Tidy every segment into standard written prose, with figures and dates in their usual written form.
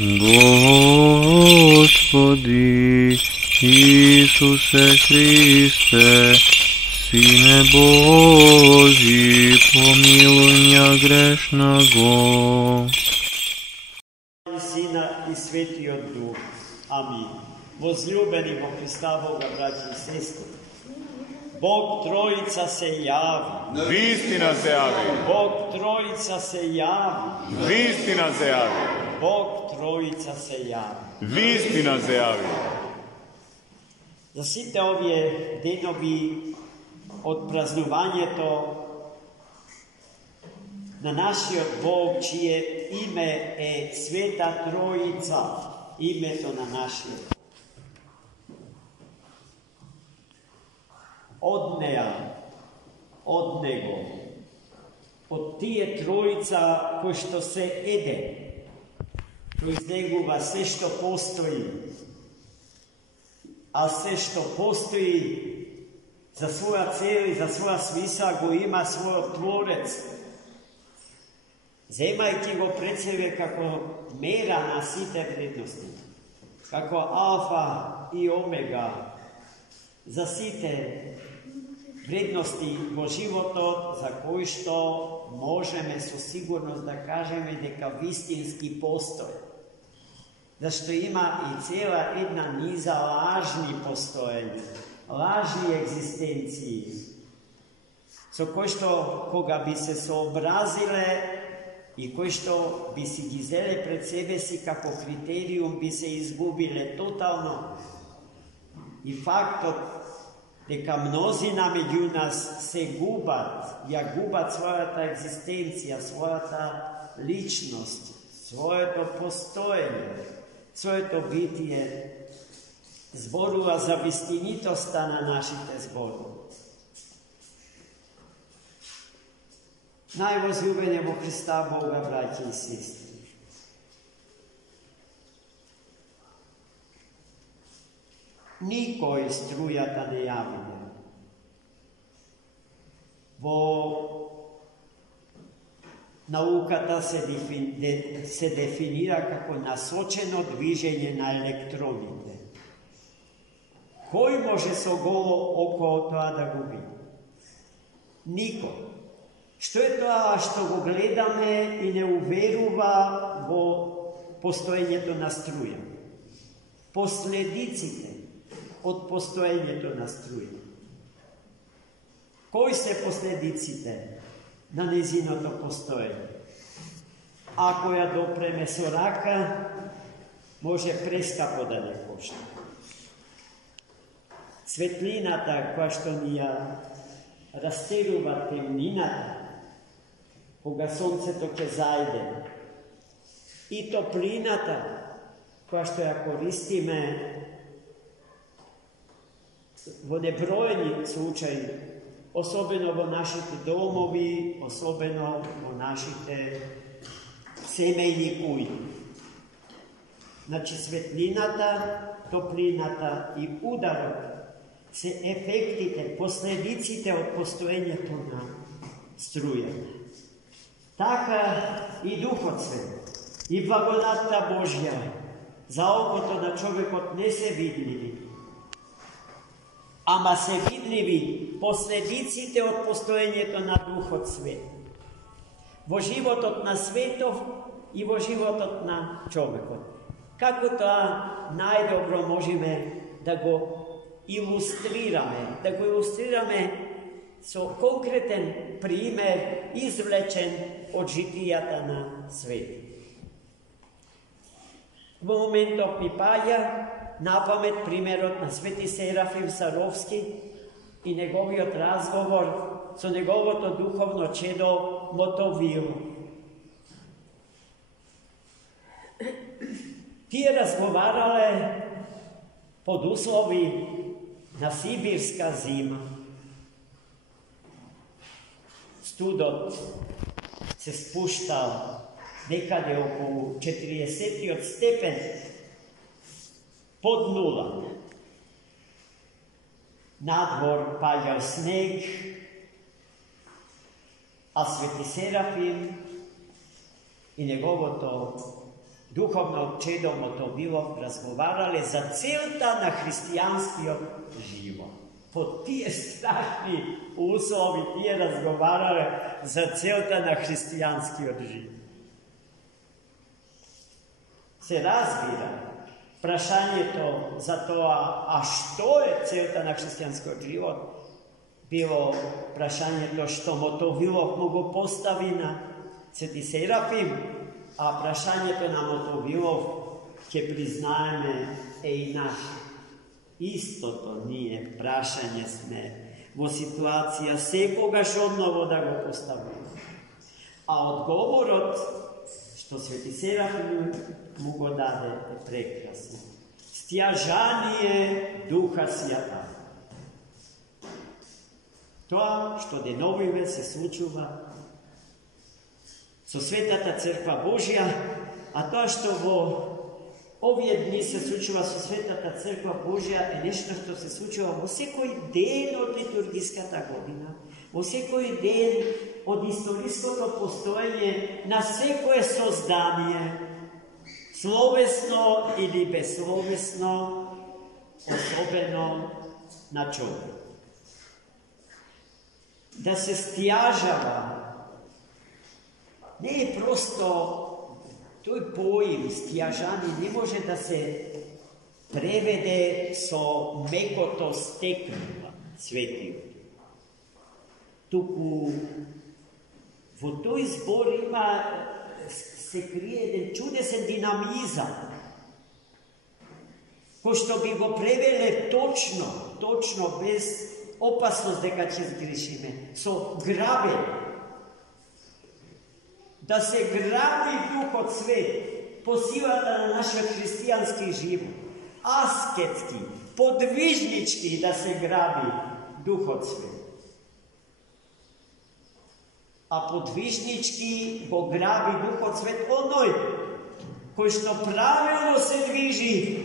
Господи Исусе Христе, Сине Божий, помилуй меня грешного. Сина и Светиот Дух. Амин. Возлюбени во Христа Бога, браќи и сестри, Бог Троица се јави. Вистина се јави. Бог Троица се јави. Вистина се јави. Бог Троица се јави. Вистина се јави. За сите овие денови од празнувањето на нашиот Бог, чие име е Света Троица, името на нашиот. Од неа, од Него, од тие Троица кои што се еден, произлегува се што постои, а се што постои за своја цел и за своја смисла го има својот Творец, земајќи го пред себе како мера на сите вредности, како алфа и омега за сите вредности во животот, за кои што можеме со сигурност да кажеме дека вистински постои. Зашто има и цела една низа лажни постоења, лажни екзистенции, со кои што кога би се сообразиле и кои што би си ги зеле пред себе си како критериум, би се изгубиле тотално. И фактот дека мнозина меѓу нас се губат, ја губат својата екзистенција, својата личност, своето постоење, своето битие, зборува за вистинитоста на нашите зборови. Највозљубени во Христа Бога, браќи и сестри, никој струјата не јавиме. Во науката се дефинира како насочено движење на електроните. Кој може со голо око тоа да го види? Никој. Што е тоа што го гледаме и не уверува во постоењето на струја? Последиците од постоењето на струја. Кои се последиците на незиното постоење? Ако ја допреме со рака, може прескапо да не кошта. Светлината која што ни ја растерува темнината, кога сонцето ќе зајде, и топлината која што ја користиме во неброени случаи, особено во нашите домови, особено во нашите семејни куји. Значи, светлината, топлината и ударот се ефектите, последиците од постоењето на струјата. Така и Духот Свет, и благодатта Божја за окото на човекот не се видливи, ама се видливи последиците од постоењето на Духот Свет во животот на светов и во животот на човекот. Како тоа најдобро можеме да го илустрираме, со конкретен пример извлечен од житијата на свет. Во моментов ми паѓа на памет примерот на Свети Серафим Саровски и неговиот разговор со неговото духовно чедо Мотовило. Тие разговарале под услови на сибирска зима. Студот се спуштал некаде околу 40 степен под нула. Надвор паѓал снег, а Свети Серафим и неговото duhovno čedo Motovilov razgovarali za celta na hristijanski život. Po tije strašni uslovi tije razgovarali za celta na hristijanski život. Se razbira prašanje to za to, a što je celta na hristijanski život? Bilo prašanje to što Motovilov mogu postavi na Sveti Serafim, a prašanje to na Motovilov ke priznajeme i naše. Isto to nije prašanje sme. Vo situacija sekogaš odnovo da go postavi. A odgovor od što Sveti Serafim mu go dade prekrasno. Stjažanije Duha Svjata. To što denovive se slučuva so Svetata Crkva Božja, a to što ovije dni se slučuva so Svetata Crkva Božja je nešto što se slučuva vo sekoj den od liturgijskata godina, vo sekoj den od istorijskog postojenje na sekoje sozdanje, slovesno ili beslovesno, osobeno na čovjeku. Da se stjažava, ne je prosto, to je pojim stjažani, ne može da se prevede so mekoto steknula svetiju. Tuku vo toj zbor ima se krije jedan čudesen dinamizam, ko što bi go prevele točno, bez opasnost da će zgrišime, so grabe. Da se grabi Duh od svet, posivata na naš hristijanski život, asketski, podvižnički da se grabi Duh od svet. A podvižnički go grabi Duh od svet onoj, koji što pravilno se dviži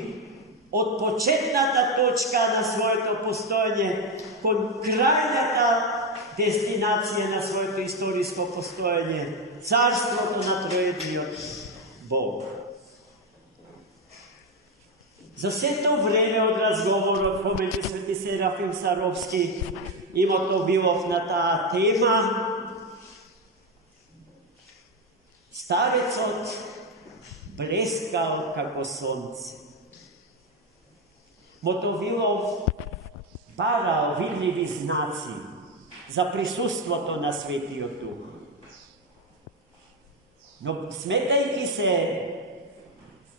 od početnata točka na svoje to postojanje, kod krajnjata destinacije na svoje to istorijsko postojanje, carstvo to na trojedni od Boga. Za sve to vreme od razgovora pomeđu Sveti Serafim Sarovski ima to bilo na ta tema. Starec od bleskao kako sonce. Motovilov barao vidljivi znaci za prisustvo to na Svetio Duh. No smetajki se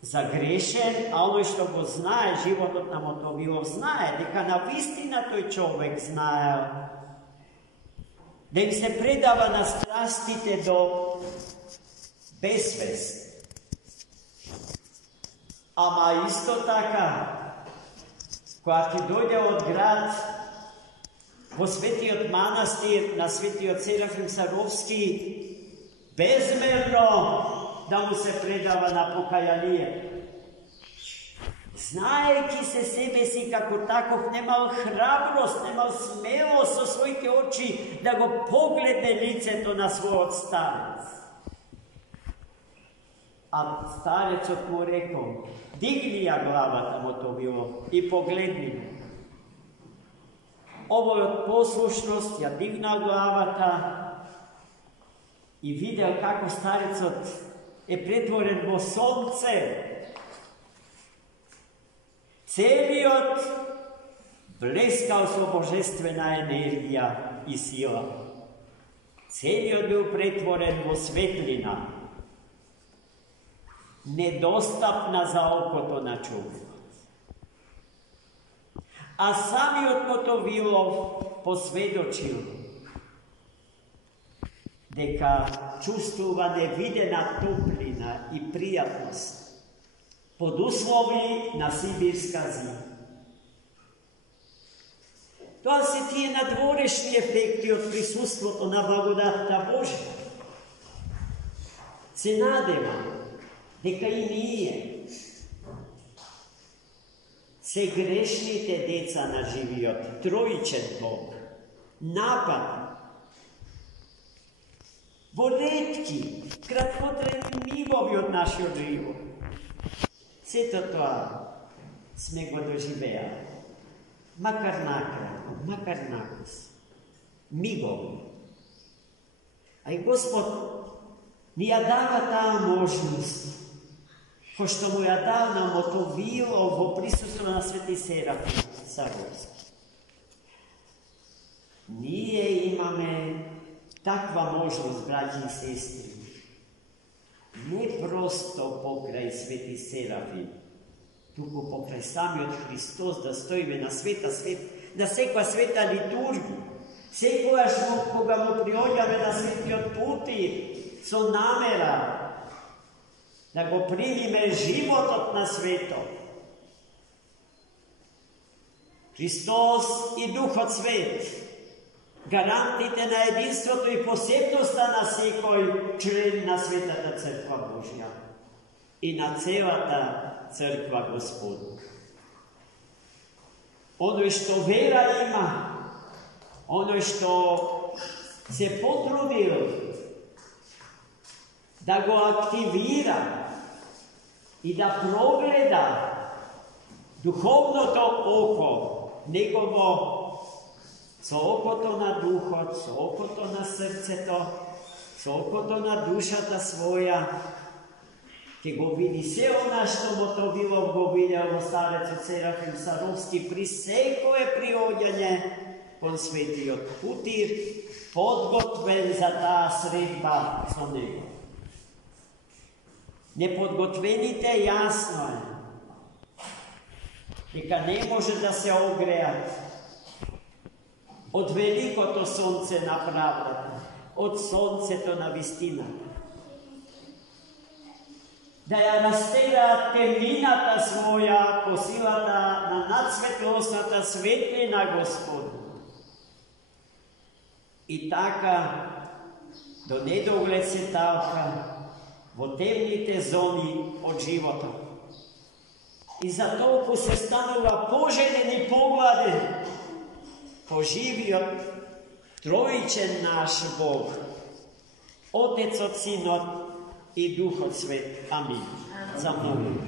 zagrešen, a ono što go znaje, život od na Motovilov znaje, neka na vistina toj čovek znaje, da im se predava na strastite do besvesti. Ama isto taka, koja ti dojde od grad, po Sveti od manastir, na Sveti od Serafim Sarovski, bezmerno da mu se predava na pokajanije. Znajeći se sebe si kako takov nemal hrabrost, nemal smelost o svojke oči, da go pogledne lice to na svoj od starec. A starec od mu rekao, digni ja glava, tamo to bilo, i pogledni. Ovo je od poslušnost, ja digna glavata i videl kako starec od je pretvoren vo sonce. Celi od bleskao so božestvena energija i sila. Celi od bio pretvoren vo svetlina, nedostupna za oko to na čovjek. A sami od Motovilov posvedočil, deka čustva nevidena toplina i prijatnost pod uslovi na sibirska zima. To se tije nadvorešni efekti od prisustva to na blagodata Božja. Se nadeva, deka i nije se grešnite deca na život, trojičen Bog, napad, bo retki, kratkotrajni milovi od našeg života. Сето тоа сме го доживеали. Макар накратко, макар накус. Мигом. А и Господ ни ја дава таа можност, кој што му ја дава на мотовило во присуство на Свети Серафим Саровски. Ние имаме таква можност, браќи и сестри, не просто покрај Свети Серафим, туку покрај самиот Христос да стоиме на света свет, на секоја света литургија, секојаш кога му приоѓаме на светиот пути со намера да го примиме животот на светот. Христос и Духот Свет, гарантите на единството и посебноста на секој член на Светата Црква Божја и на целата Црква Господна. Оној што вера има, оној што се потрудил да го активира и да прогледа духовното око, негово со окото на духот, со окото на срцето, со окото на душата своја, ќе го види се она што Мотовилов го видел во старецот Серафим Саровски при секое приоѓање кон светиот путир, подготвен за таа средба со него. Неподготвените јасно е дека не може да се огреат од великото сонце на правдата, од сонцето на вистината. Да ја растераат темнината своја по силата на надсветлосната светлина Господа. И така, до недоглед се талка во темните зони од животот. И за толку се станува пожелен и погладен по живиот троичен наш Бог, Отецот, Синот и Духот Свет. Амин. За многу.